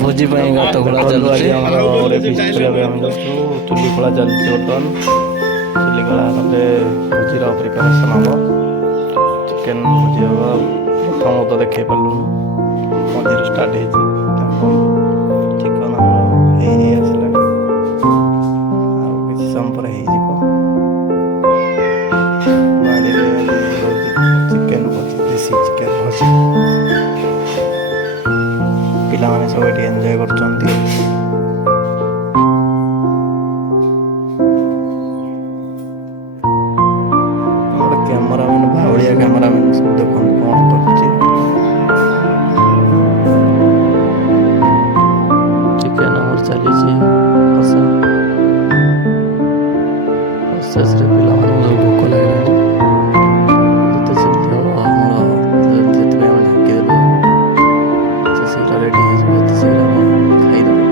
ଭୋଜି ପାଇଁ ଗାତ ଖୋଳା ଦେଖନ୍ତୁ ଚାଲୁଛି। ଆଜି ଆମର ଗୋଟେ ଫିଷ୍ଟ କରିବା ପାଇଁ ଆମେ ଯାଉଛୁ। ଚୁଲି ଖୋଳା ଚାଲିଛି ବର୍ତ୍ତମାନ। ଚୁଲି ଖୋଳା ହେଲେ ଭୋଜିର ପ୍ରିପାରେସନ୍ ହେବ। ଚିକେନ୍ ଭୋଜି ହେବ। ପ୍ରଥମ ତ ଦେଖାଇ ପାରିଲୁନି, ମଝିରେ ଷ୍ଟାର୍ଟ ହେଇଛି। ଚିକେନ୍ ଆମର ହେଇ ଆସିଲାଣି, ଆଉ କିଛି ସମୟ ପରେ ହେଇଯିବ। ବାଡ଼ିରେ ଆଜି ହେଉଛି ଚିକେନ୍ ଭୋଜି, ଦେଶୀ ଚିକେନ୍ ଭୋଜି। ପିଲାମାନେ ସବୁ ଏଠି ଏନ୍ଜୟ କରୁଛନ୍ତି। ଆମର କ୍ୟାମେରାମ୍ୟାନ୍, ଭାଉଳିଆ କ୍ୟାମେରାମ୍ୟାନ୍ ସବୁ ଦେଖନ୍ତୁ କ'ଣ କରୁଛି। ଚିକେନ୍ ଆମର ଚାଲିଛି କଷା। ପ୍ରୋସେସ୍ରେ ପିଲାମାନଙ୍କୁ ସବୁ ଭୋକ ଲାଗିଲାଣି। ଯେତେ ଜଲ୍ଦି ହେବ ଆମର ସେଥିପାଇଁ ଆମେ ଢାଙ୍କିଦେଲୁ। ଯେତେ ଶୀଘ୍ର ରେଡ଼ି ହେଇଯିବ ସେତେ ଶୀଘ୍ର ଆମେ ଖାଇଦେବୁ।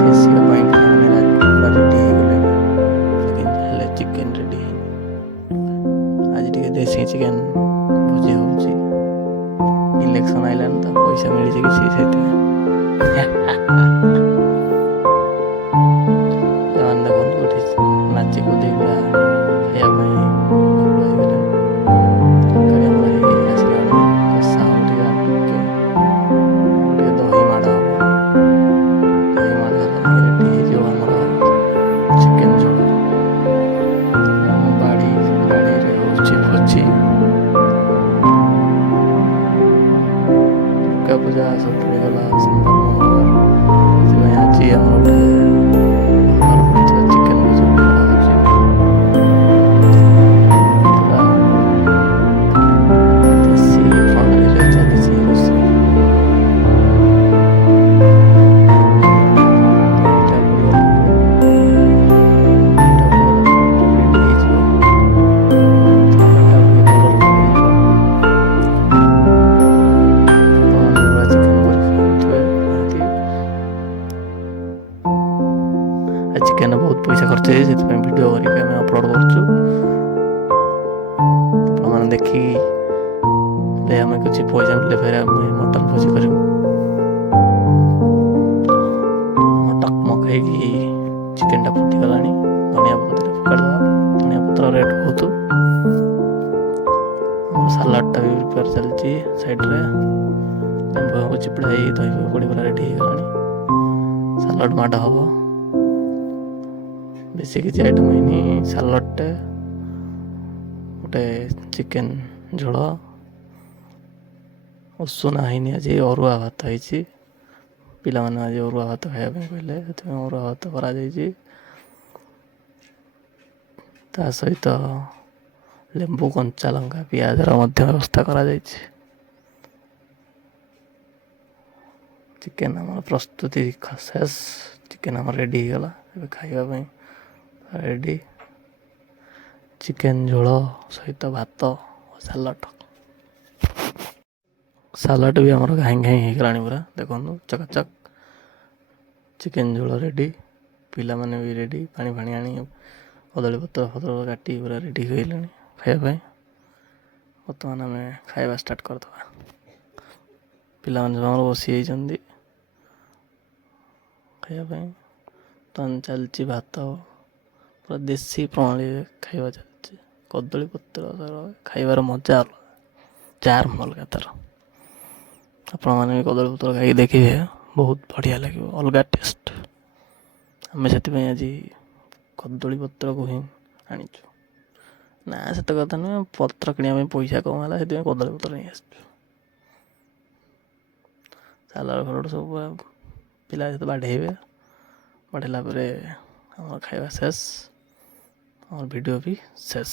ଖେସିବା ପାଇଁ ପିଲାମାନେ ପୁରା ରେଡ଼ି ହେଇଗଲେଣି, ହେଲେ ଚିକେନ୍ ରେଡ଼ି ହେଇନି। ଆଜି ଟିକେ ଦେଶୀ ଚିକେନ୍ ଭୋଜି ହେଉଛି। ଇଲେକ୍ସନ୍ ଆଇଲାଣି ତ, ପଇସା ମିଳିଛି କିଛି ସେଇଥିପାଇଁ। ପିଲାମାନେ ଦେଖନ୍ତୁ ଏଠି ନାଚି କୁଦି ପୁରା ଖାଇବା ପାଇଁ ଆଗ୍ରହ ହେଇଗଲେଣି। ତରକାରୀ ଆମର ହେଇ ଆସିଲାଣି। କଷା ହେବ ଟିକେ, ଆଉ ଟିକେ ଦହି ମାଡ଼ ହେବ। ଦହି ମାଡ଼ ହେଲେ ଯାଇକି ରେଡ଼ି ହେଇଯିବ ଆମର ଚିକେନ୍ ଝୋଳ। ଆମ ବାଡ଼ିରେ ହେଉଛି ଭୋଜି। ଦୁର୍ଗା ପୂଜା ସବୁ ହେଇଗଲା ସୋମବାର ମଙ୍ଗଳବାର, ସେଥିପାଇଁ ଆଜି ଆମର ଗୋଟେ ବୁଧବାର ପଡ଼ିଥିବା ଚିକେନ୍ ଭୋଜି ଗୋଟେ କରାହେଉଛି। ପୁରା ଦେଶୀ ପ୍ରଣାଳୀରେ ଚାଲିଛି ରୋଷେଇ। ଦହିଟା ପଡ଼ିଗଲା ପରେ, ରେଡ଼ି ହେଇଯିବ। ତରକାରୀଟା ଟିକେ କଲର୍ ହେଇଯିବ। ଆପଣମାନେ ଏଭଳିଆ ଚିକେନ୍ କରି ଖାଉଥିବେ ନିହାତି। ଆଉ ଚିକେନ୍ରେ ବହୁତ ପଇସା ଖର୍ଚ୍ଚ ହେଇଛି, ସେଥିପାଇଁ ଭିଡ଼ିଓ କରିକି ଆମେ ଅପଲୋଡ଼ କରୁଛୁ। ଆପଣମାନେ ଦେଖିଲେ ଆମେ କିଛି ପଇସା ମିଳିଲେ ଫେର ଆମେ ମଟନ୍ ଭୋଜି କରିବୁ। ଟକମକ ହେଇକି ଚିକେନ୍ଟା ଫୁଟିଗଲାଣି। ଧନିଆ ପତ୍ର ଦେଲେ ଫୋପାଡ଼ିଦେବା। ଧନିଆ ପତ୍ର ରେଟ୍ ବହୁତ। ଆମର ସାଲାଡ଼ଟା ବି ପ୍ରିପେୟାର ଚାଲିଛି ସାଇଡ଼୍ରେ। ଲେମ୍ବୁ ଚିପୁଡ଼ା ହେଇ ଦହି ପଡ଼ି ପୁରା ରେଡ଼ି ହେଇଗଲାଣି। ସାଲାଡ଼ ମାଡ଼ ହେବ। ବେଶୀ କିଛି ଆଇଟମ୍ ହେଇନି। ସାଲାଡ଼ଟେ, ଗୋଟେ ଚିକେନ୍ ଝୋଳ, ଉଷୁନା ହେଇନି ଆଜି, ଅରୁଆ ଭାତ ହେଇଛି। ପିଲାମାନେ ଆଜି ଅରୁଆ ଭାତ ଖାଇବା ପାଇଁ କହିଲେ, ସେଥିପାଇଁ ଅରୁଆ ଭାତ କରାଯାଇଛି। ତା ସହିତ ଲେମ୍ବୁ, କଞ୍ଚା ଲଙ୍କା, ପିଆଜର ମଧ୍ୟ ବ୍ୟବସ୍ଥା କରାଯାଇଛି। ଚିକେନ୍ ଆମର ପ୍ରସ୍ତୁତି ଶେଷ। ଚିକେନ୍ ଆମର ରେଡ଼ି ହେଇଗଲା, ଏବେ ଖାଇବା ପାଇଁ ରେଡ଼ି। ଚିକେନ୍ ଝୋଳ ସହିତ ଭାତ ଓ ସାଲାଡ଼। ସାଲାଡ଼ ବି ଆମର ଘାଇଁ ଘାଇଁ ହେଇଗଲାଣି ପୁରା, ଦେଖନ୍ତୁ ଚକାଚକ୍। ଚିକେନ୍ ଝୋଳ ରେଡ଼ି, ପିଲାମାନେ ବି ରେଡ଼ି। ପାଣି ଫାଣି ଆଣି କଦଳୀ ପତ୍ର କାଟି ପୁରା ରେଡ଼ି ହେଇଗଲେଣି ଖାଇବା ପାଇଁ। ବର୍ତ୍ତମାନ ଆମେ ଖାଇବା ଷ୍ଟାର୍ଟ କରିଦେବା। ପିଲାମାନେ ସବୁ ଆମର ବସିଯାଇଛନ୍ତି ଖାଇବା ପାଇଁ। ବର୍ତ୍ତମାନ ଚାଲିଛି ଭାତ, ପୁରା ଦେଶୀ ପ୍ରଣାଳୀରେ ଖାଇବା ଚାଲିଛି। କଦଳୀ ପତ୍ର ଖାଇବାର ମଜା ଅଲଗା, ଚାର୍ମ ଅଲଗା ତା'ର। ଆପଣମାନେ ବି କଦଳୀପତ୍ର ଖାଇକି ଦେଖିବେ, ବହୁତ ବଢ଼ିଆ ଲାଗିବ, ଅଲଗା ଟେଷ୍ଟ। ଆମେ ସେଥିପାଇଁ ଆଜି କଦଳୀ ପତ୍ରକୁ ହିଁ ଆଣିଛୁ। ନା ସେତେ କଥା ନୁହେଁ, ପତ୍ର କିଣିବା ପାଇଁ ପଇସା କମ୍ ହେଲା, ସେଥିପାଇଁ କଦଳୀ ପତ୍ର ନେଇ ଆସିଛୁ। ସାଲାଡ଼ ଫାଲାଡ଼ ସବୁ ପିଲା ସହିତ ବାଢ଼େଇବେ। ବାଢ଼ିଲା ପରେ ଆମର ଖାଇବା ଶେଷ, ଆମର ଭିଡ଼ିଓ ବି ଶେଷ।